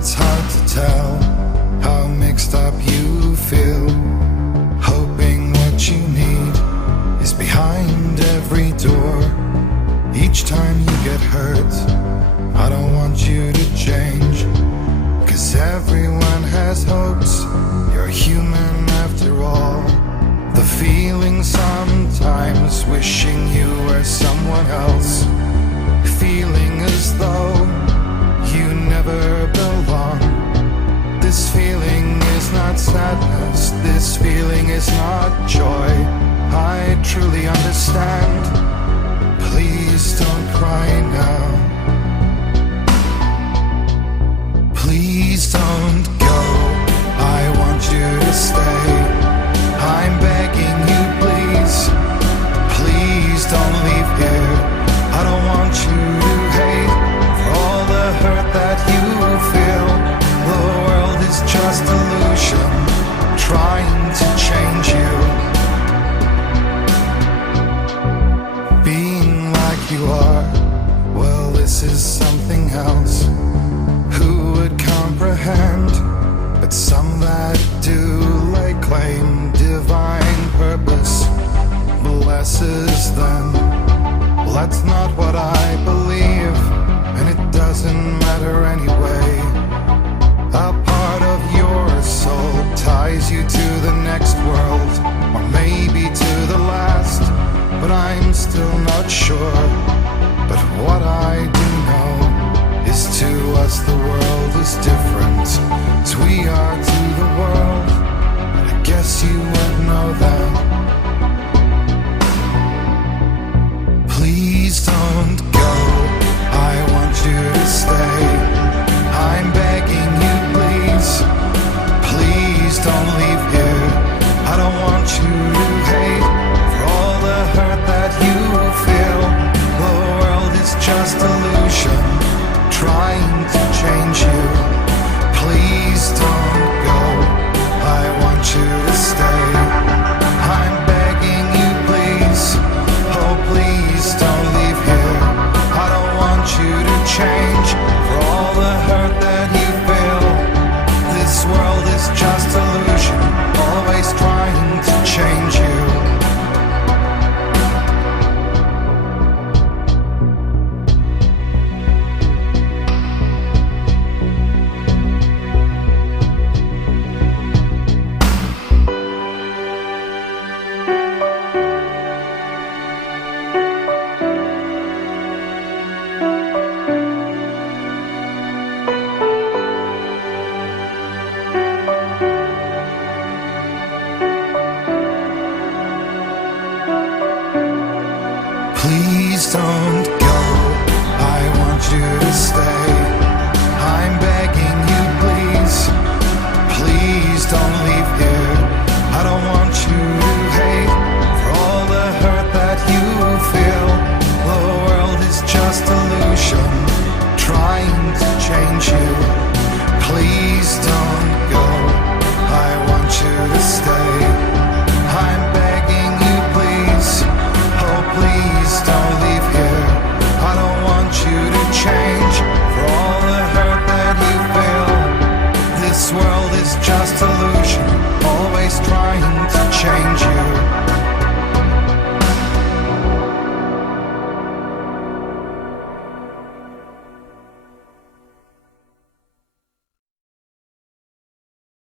it's hard to tell how mixed up you feel, hoping what you need is behind every door. Each time you get hurt, I don't want you to change, 'cause everyone has hopes, you're human after all. The feeling sometimes wishing you were someone else, feeling as though you never belong. This feeling is not sadness, this feeling is not joy. I truly understand, please don't cry now. Please don't go, I want you to stay. I'm begging you, please, please don't leave here. I don't want you to hate for all the hurt that you feel. The world is just illusion, trying to change you. Being like you are, well, this is something else. Who would comprehend? But some that do lay claim divine purpose blesses them. Well, that's not what I believe, and it doesn't matter anyway. A part of your soul ties you to the next world, or maybe to the last, but I'm still not sure. But what I do know is to us the world is different.